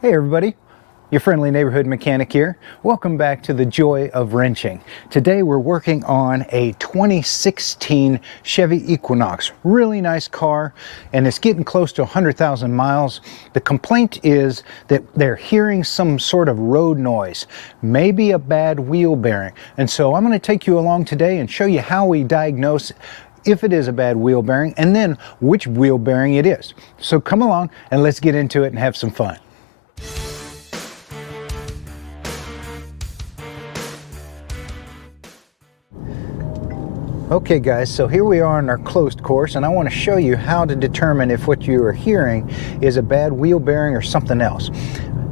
Hey everybody, your friendly neighborhood mechanic here. Welcome back to the joy of wrenching. Today we're working on a 2016 Chevy Equinox. Really nice car, and it's getting close to 100,000 miles. The complaint is that they're hearing some sort of road noise, maybe a bad wheel bearing. And so I'm going to take you along today and show you how we diagnose if it is a bad wheel bearing, and then which wheel bearing it is. So come along and let's get into it and have some fun. Okay guys, so here we are in our closed course, and I want to show you how to determine if what you are hearing is a bad wheel bearing or something else.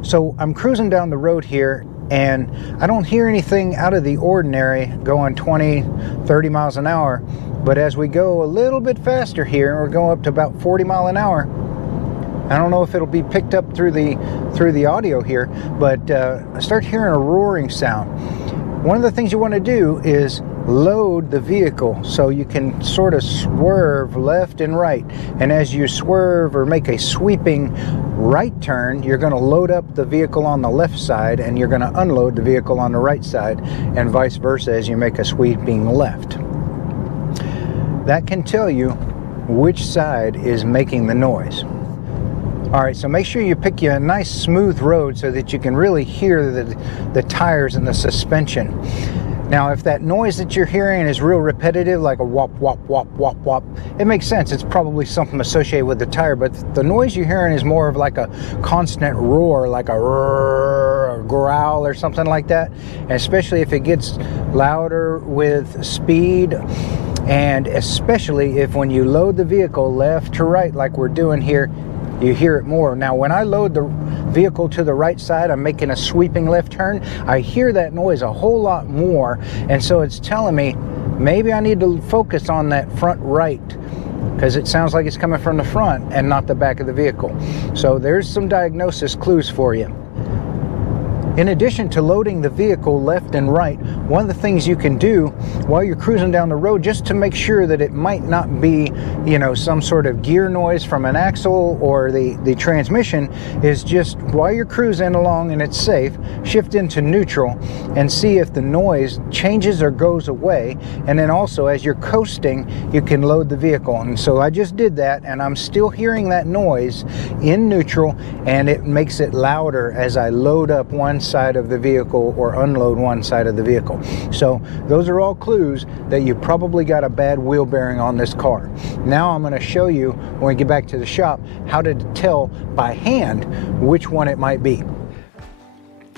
So I'm cruising down the road here and I don't hear anything out of the ordinary going 20-30 miles an hour, but as we go a little bit faster here, we're going up to about 40 miles an hour. I don't know if it'll be picked up through the audio here, but I start hearing a roaring sound. One of the things you want to do is load the vehicle so you can sort of swerve left and right, and as you swerve or make a sweeping right turn, you're going to load up the vehicle on the left side and you're going to unload the vehicle on the right side, and vice versa as you make a sweeping left. That can tell you which side is making the noise. Alright, so make sure you pick you a nice smooth road so that you can really hear the tires and the suspension. Now, if that noise that you're hearing is real repetitive, like a whop, whop, whop, whop, whop, it makes sense. It's probably something associated with the tire, but the noise you're hearing is more of like a constant roar, like a roar, or growl or something like that. And especially if it gets louder with speed, and especially if when you load the vehicle left to right, like we're doing here, you hear it more. Now, when I load the vehicle to the right side, I'm making a sweeping left turn, I hear that noise a whole lot more, and so it's telling me maybe I need to focus on that front right, because it sounds like it's coming from the front and not the back of the vehicle. So there's some diagnosis clues for you. In addition to loading the vehicle left and right, one of the things you can do while you're cruising down the road, just to make sure that it might not be, some sort of gear noise from an axle or the transmission, is just while you're cruising along and it's safe, shift into neutral and see if the noise changes or goes away. And then also, as you're coasting, you can load the vehicle. And so I just did that, and I'm still hearing that noise in neutral, and it makes it louder as I load up one side of the vehicle or unload one side of the vehicle. So those are all clues that you probably got a bad wheel bearing on this car. Now I'm going to show you, when we get back to the shop, how to tell by hand which one it might be.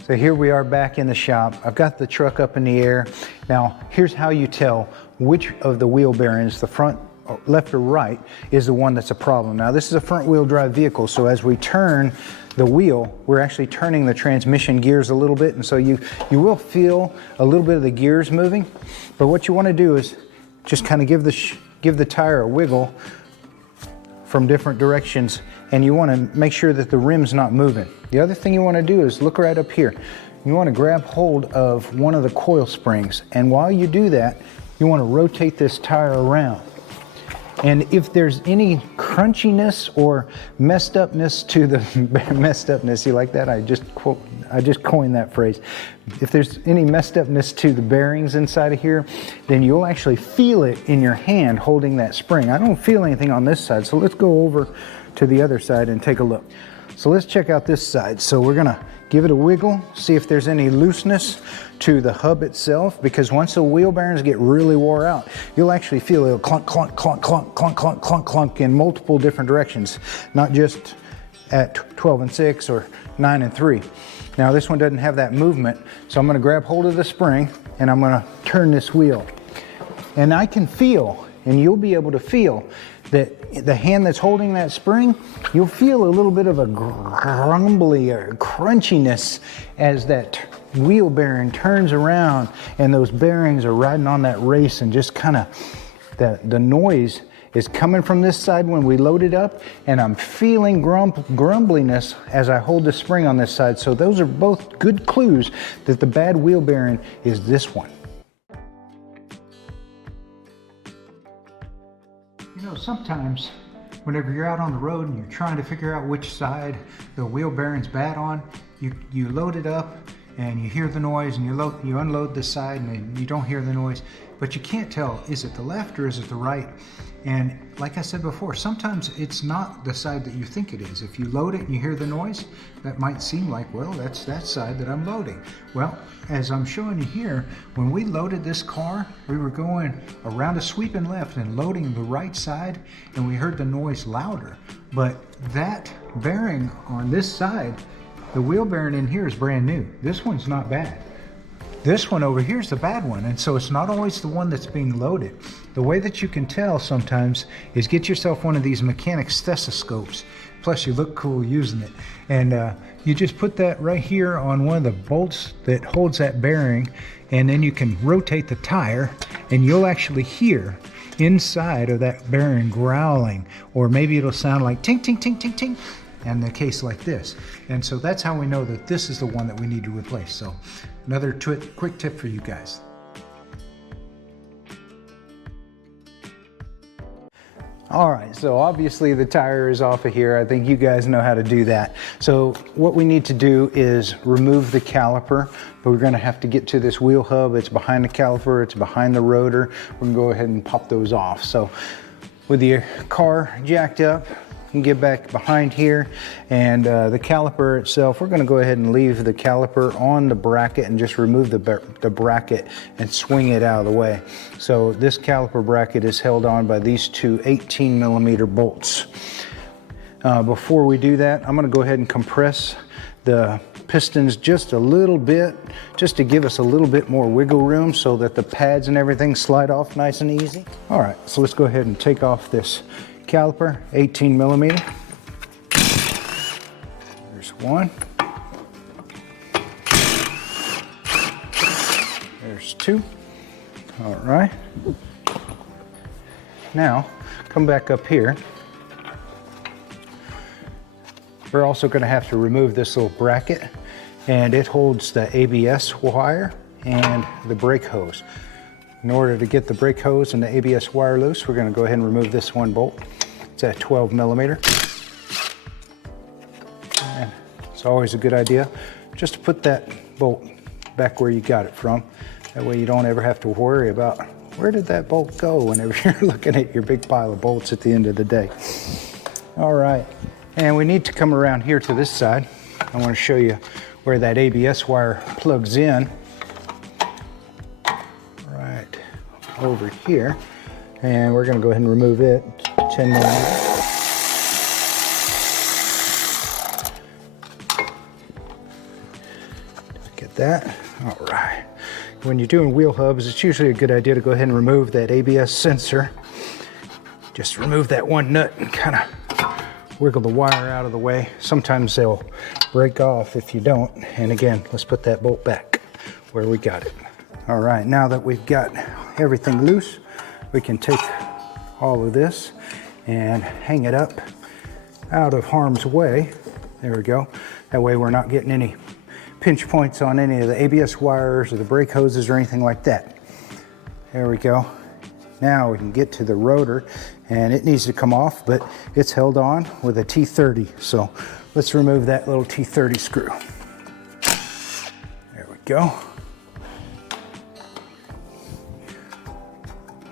So here we are back in the shop. I've got the truck up in the air. Now here's how you tell which of the wheel bearings, the front, left or right, is the one that's a problem. Now this is a front wheel drive vehicle, so as we turn the wheel, we're actually turning the transmission gears a little bit, and so you will feel a little bit of the gears moving. But what you want to do is just kind of give the tire a wiggle from different directions, and you want to make sure that the rim's not moving. The other thing you want to do is look right up here. You want to grab hold of one of the coil springs, and while you do that, you want to rotate this tire around. And if there's any crunchiness or messed upness to the messed upness, you like that? I just coined that phrase. If there's any messed upness to the bearings inside of here, then you'll actually feel it in your hand holding that spring. I don't feel anything on this side, so let's go over to the other side and take a look. So let's check out this side. So we're gonna give it a wiggle, see if there's any looseness to the hub itself, because once the wheel bearings get really wore out, you'll actually feel it'll clunk, clunk, clunk, clunk, clunk, clunk, clunk, clunk in multiple different directions, not just at 12 and 6 or 9 and 3. Now this one doesn't have that movement, so I'm gonna grab hold of the spring and I'm gonna turn this wheel. And I can feel, and you'll be able to feel, that the hand that's holding that spring, you'll feel a little bit of a grumbly or crunchiness as that wheel bearing turns around and those bearings are riding on that race, and just kind of the noise is coming from this side when we load it up, and I'm feeling grumbliness as I hold the spring on this side. So those are both good clues that the bad wheel bearing is this one. Sometimes whenever you're out on the road and you're trying to figure out which side the wheel bearing's bad on, you load it up and you hear the noise, and you unload this side and you don't hear the noise, but you can't tell, is it the left or is it the right? And like I said before, sometimes it's not the side that you think it is. If you load it and you hear the noise, that might seem like, well, that's that side that I'm loading. Well, as I'm showing you here, when we loaded this car, we were going around a sweeping left and loading the right side, and we heard the noise louder. But that bearing on this side, the wheel bearing in here is brand new. This one's not bad. This one over here is the bad one, and so it's not always the one that's being loaded. The way that you can tell sometimes is get yourself one of these mechanic stethoscopes. Plus you look cool using it. And you just put that right here on one of the bolts that holds that bearing, and then you can rotate the tire and you'll actually hear inside of that bearing growling, or maybe it'll sound like ting, ting, ting, ting, ting. And the case like this. And so that's how we know that this is the one that we need to replace. So another quick tip for you guys. All right, so obviously the tire is off of here. I think you guys know how to do that. So what we need to do is remove the caliper, but we're gonna have to get to this wheel hub. It's behind the caliper, it's behind the rotor. We're gonna go ahead and pop those off. So with your car jacked up, you can get back behind here, and the caliper itself, we're going to go ahead and leave the caliper on the bracket and just remove the bracket and swing it out of the way. So this caliper bracket is held on by these two 18mm bolts. Before we do that, I'm going to go ahead and compress the pistons just a little bit, just to give us a little bit more wiggle room so that the pads and everything slide off nice and easy. All right, so let's go ahead and take off this caliper, 18mm. There's one. There's two. All right. Now, come back up here. We're also going to have to remove this little bracket, and it holds the ABS wire and the brake hose. In order to get the brake hose and the ABS wire loose, we're going to go ahead and remove this one bolt. It's at 12mm. And it's always a good idea just to put that bolt back where you got it from. That way you don't ever have to worry about where did that bolt go whenever you're looking at your big pile of bolts at the end of the day. All right, and we need to come around here to this side. I want to show you where that ABS wire plugs in. Right over here. And we're going to go ahead and remove it, 10mm. Get that. All right. When you're doing wheel hubs, it's usually a good idea to go ahead and remove that ABS sensor. Just remove that one nut and kind of wiggle the wire out of the way. Sometimes they'll break off if you don't. And again, let's put that bolt back where we got it. All right, now that we've got everything loose, we can take all of this and hang it up out of harm's way. There we go. That way we're not getting any pinch points on any of the ABS wires or the brake hoses or anything like that. There we go. Now we can get to the rotor, and it needs to come off, but it's held on with a T30. So let's remove that little T30 screw. There we go.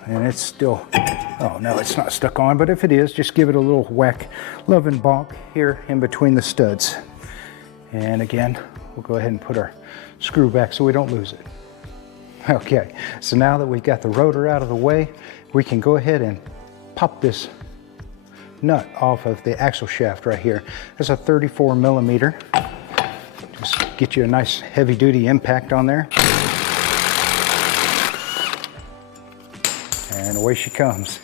And it's still, oh no, it's not stuck on, but if it is, just give it a little whack, love and bonk here in between the studs. And again, we'll go ahead and put our screw back so we don't lose it. Okay, so now that we've got the rotor out of the way, we can go ahead and pop this nut off of the axle shaft right here. There's a 34mm. Just get you a nice heavy duty impact on there. And away she comes.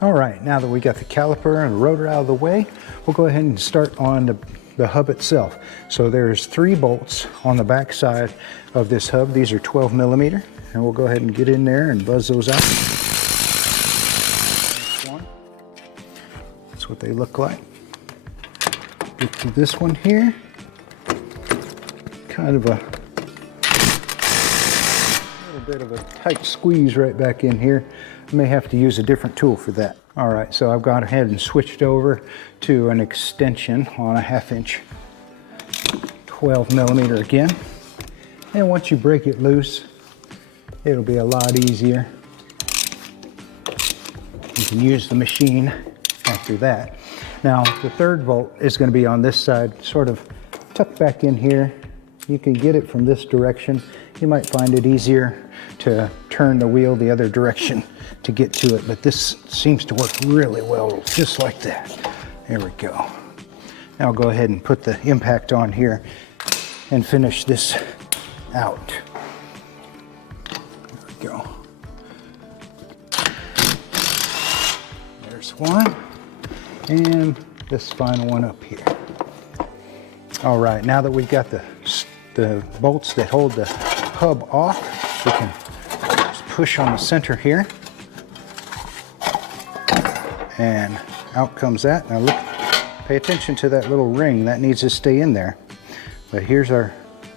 All right, now that we got the caliper and the rotor out of the way, we'll go ahead and start on the hub itself. So there's 3 bolts on the back side of this hub. These are 12mm, and we'll go ahead and get in there and buzz those out. One. That's what they look like. Get to this one here. Kind of a little bit of a tight squeeze right back in here. I may have to use a different tool for that. All right, so I've gone ahead and switched over to an extension on a 1/2 inch 12 millimeter again. And once you break it loose, it'll be a lot easier. You can use the machine after that. Now, the third bolt is going to be on this side, sort of tucked back in here. You can get it from this direction. You might find it easier to turn the wheel the other direction to get to it, but this seems to work really well, just like that. There we go. Now I'll go ahead and put the impact on here and finish this out. There we go. There's one, and this final one up here. All right, now that we've got the bolts that hold the hub off, we can just push on the center here, and out comes that. Now look, pay attention to that little ring that needs to stay in there. But here's our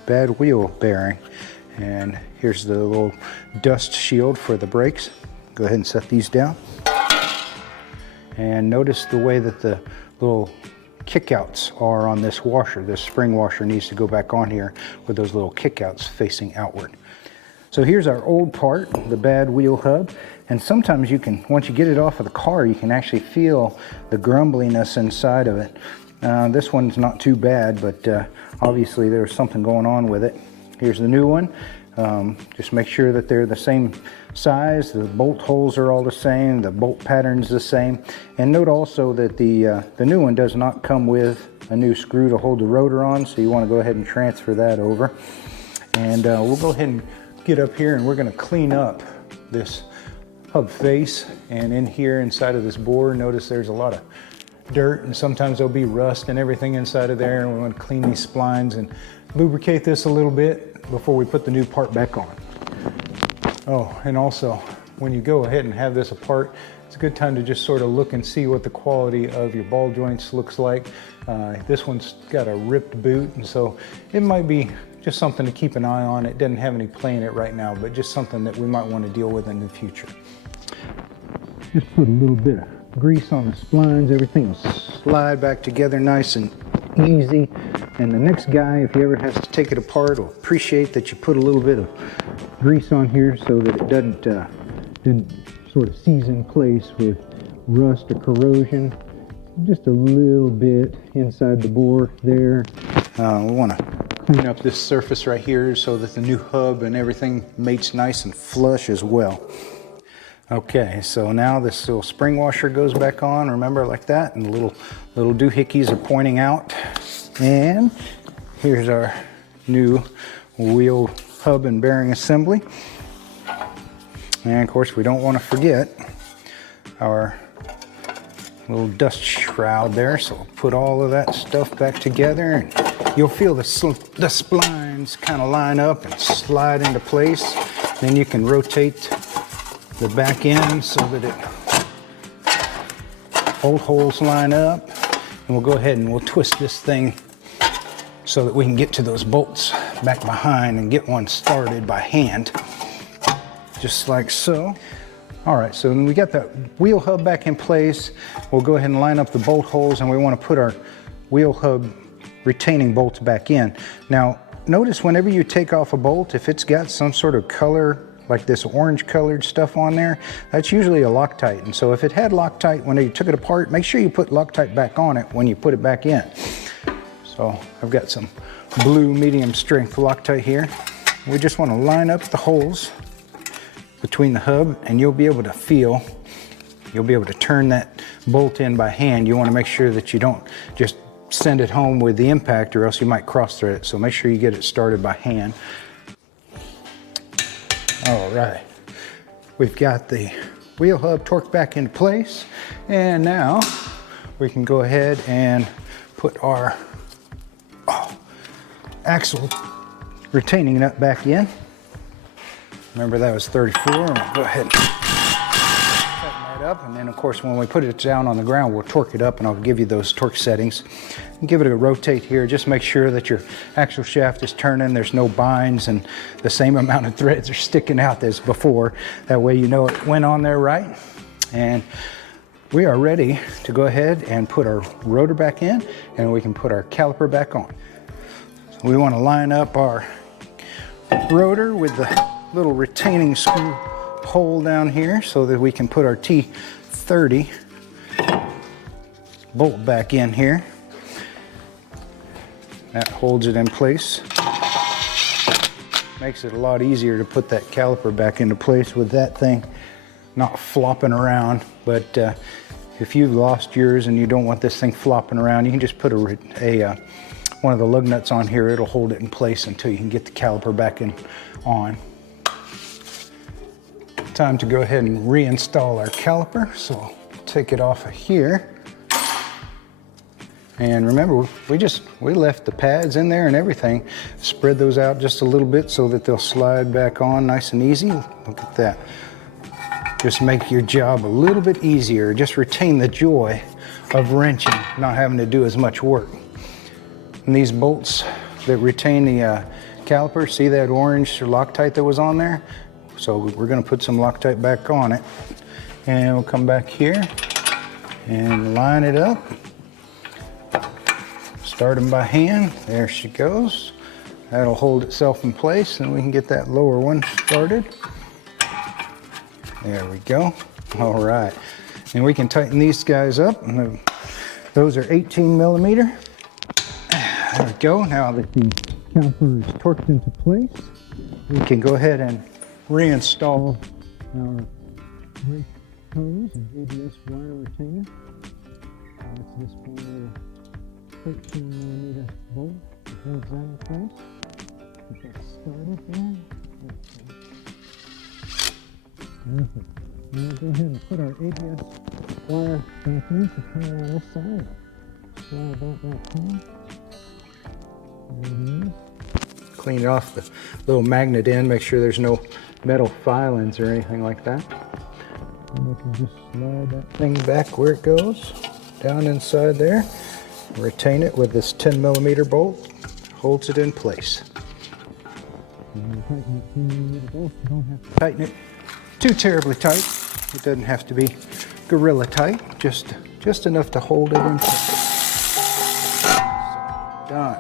bad wheel bearing, and here's the little dust shield for the brakes. Go ahead and set these down, and notice the way that the little kickouts are on this washer. This spring washer needs to go back on here with those little kickouts facing outward. So here's our old part, the bad wheel hub. And sometimes you can, once you get it off of the car, you can actually feel the grumbliness inside of it. This one's not too bad, but obviously there's something going on with it. Here's the new one. Just make sure that they're the same size, the bolt holes are all the same, the bolt pattern's the same. And note also that the new one does not come with a new screw to hold the rotor on, so you want to go ahead and transfer that over. And we'll go ahead and get up here, and we're going to clean up this hub face. And in here inside of this bore, notice there's a lot of dirt, and sometimes there'll be rust and everything inside of there, and we want to clean these splines and lubricate this a little bit before we put the new part back on. Oh, and also when you go ahead and have this apart, it's a good time to just sort of look and see what the quality of your ball joints looks like. This one's got a ripped boot, and so it might be just something to keep an eye on. It doesn't have any play in it right now, but just something that we might want to deal with in the future. Just put a little bit of grease on the splines, everything will slide back together nice and easy. And the next guy, if he ever has to take it apart, will appreciate that you put a little bit of grease on here so that it didn't sort of seize in place with rust or corrosion. Just a little bit inside the bore there. We want to clean up this surface right here so that the new hub and everything mates nice and flush as well. Okay, so now this little spring washer goes back on, remember, like that, and the little doohickeys are pointing out. And here's our new wheel hub and bearing assembly. And of course, we don't want to forget our little dust shroud there, so we'll put all of that stuff back together, and you'll feel the splines kind of line up and slide into place. Then you can rotate the back end so that bolt holes line up, and we'll go ahead and we'll twist this thing so that we can get to those bolts back behind and get one started by hand, just like so. All right, so when we got that wheel hub back in place, we'll go ahead and line up the bolt holes, and we want to put our wheel hub retaining bolts back in. Now, notice whenever you take off a bolt, if it's got some sort of color like this orange colored stuff on there, that's usually a Loctite. And so if it had Loctite when you took it apart, make sure you put Loctite back on it when you put it back in. So I've got some blue medium strength Loctite here. We just want to line up the holes between the hub, and you'll be able to turn that bolt in by hand. You want to make sure that you don't just send it home with the impact, or else you might cross thread it. So make sure you get it started by hand. All right, we've got the wheel hub torqued back into place, and now we can go ahead and put our axle retaining nut back in. Remember, that was 34, and we'll go ahead and tighten that up, and then of course when we put it down on the ground, we'll torque it up, and I'll give you those torque settings. And give it a rotate here. Just make sure that your axle shaft is turning, there's no binds, and the same amount of threads are sticking out as before. That way you know it went on there right. And we are ready to go ahead and put our rotor back in, and we can put our caliper back on. So we want to line up our rotor with the little retaining screw hole down here so that we can put our T30 bolt back in here. That holds it in place. Makes it a lot easier to put that caliper back into place with that thing not flopping around. But if you've lost yours and you don't want this thing flopping around, you can just put one of the lug nuts on here. It'll hold it in place until you can get the caliper back on. Time to go ahead and reinstall our caliper. So I'll take it off of here. And remember, we left the pads in there and everything. Spread those out just a little bit so that they'll slide back on nice and easy. Look at that. Just make your job a little bit easier. Just retain the joy of wrenching, not having to do as much work. And these bolts that retain the caliper, see that orange Loctite that was on there? So we're gonna put some Loctite back on it. And we'll come back here and line it up. Start them by hand. There she goes. That'll hold itself in place, and we can get that lower one started. There we go. All right. And we can tighten these guys up. And those are 18 millimeter. There we go. Now that the caliper is torqued into place, we can go ahead and reinstall our brake hose and ABS wire retainer. That's this one. 13 millimeter bolt that holds that in place. Get that started there. Perfect. And we'll go ahead and put our ABS wire back in to turn around this side. Slide that back in. There it is. Clean it off the little magnet end. Make sure there's no metal filings or anything like that. And we can just slide that thing back where it goes. Down inside there. Retain it with this 10 millimeter bolt, holds it in place. Tighten it too terribly tight. It doesn't have to be gorilla tight, just enough to hold it in place. Done.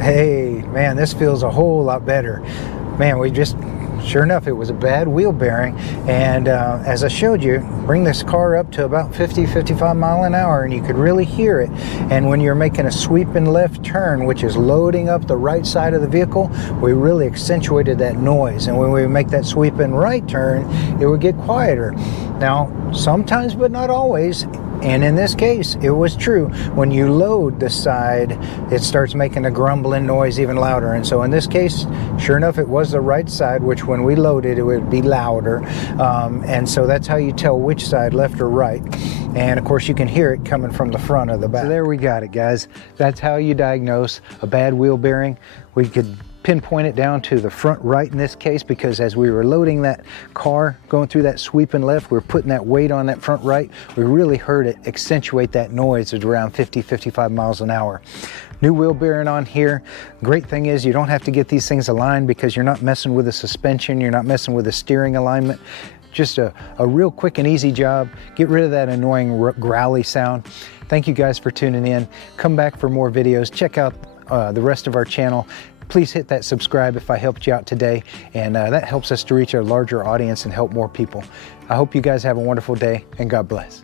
Hey, man, this feels a whole lot better. Man, sure enough, it was a bad wheel bearing, and as I showed you, bring this car up to about 50-55 mile an hour and you could really hear it. And when you're making a sweeping left turn, which is loading up the right side of the vehicle, we really accentuated that noise. And when we make that sweeping right turn, it would get quieter. Now, sometimes, but not always, and in this case, it was true. When you load the side, it starts making a grumbling noise even louder. And so in this case, sure enough, it was the right side, which when we loaded, it would be louder. And so that's how you tell which side, left or right. And of course, you can hear it coming from the front or the back. So there we got it, guys. That's how you diagnose a bad wheel bearing. We could pinpoint it down to the front right in this case, because as we were loading that car, going through that sweeping left, we were putting that weight on that front right. We really heard it accentuate that noise at around 50-55 miles an hour. New wheel bearing on here. Great thing is you don't have to get these things aligned because you're not messing with the suspension, you're not messing with the steering alignment. Just a real quick and easy job. Get rid of that annoying growly sound. Thank you guys for tuning in. Come back for more videos. Check out the rest of our channel. Please hit that subscribe if I helped you out today, and that helps us to reach a larger audience and help more people. I hope you guys have a wonderful day, and God bless.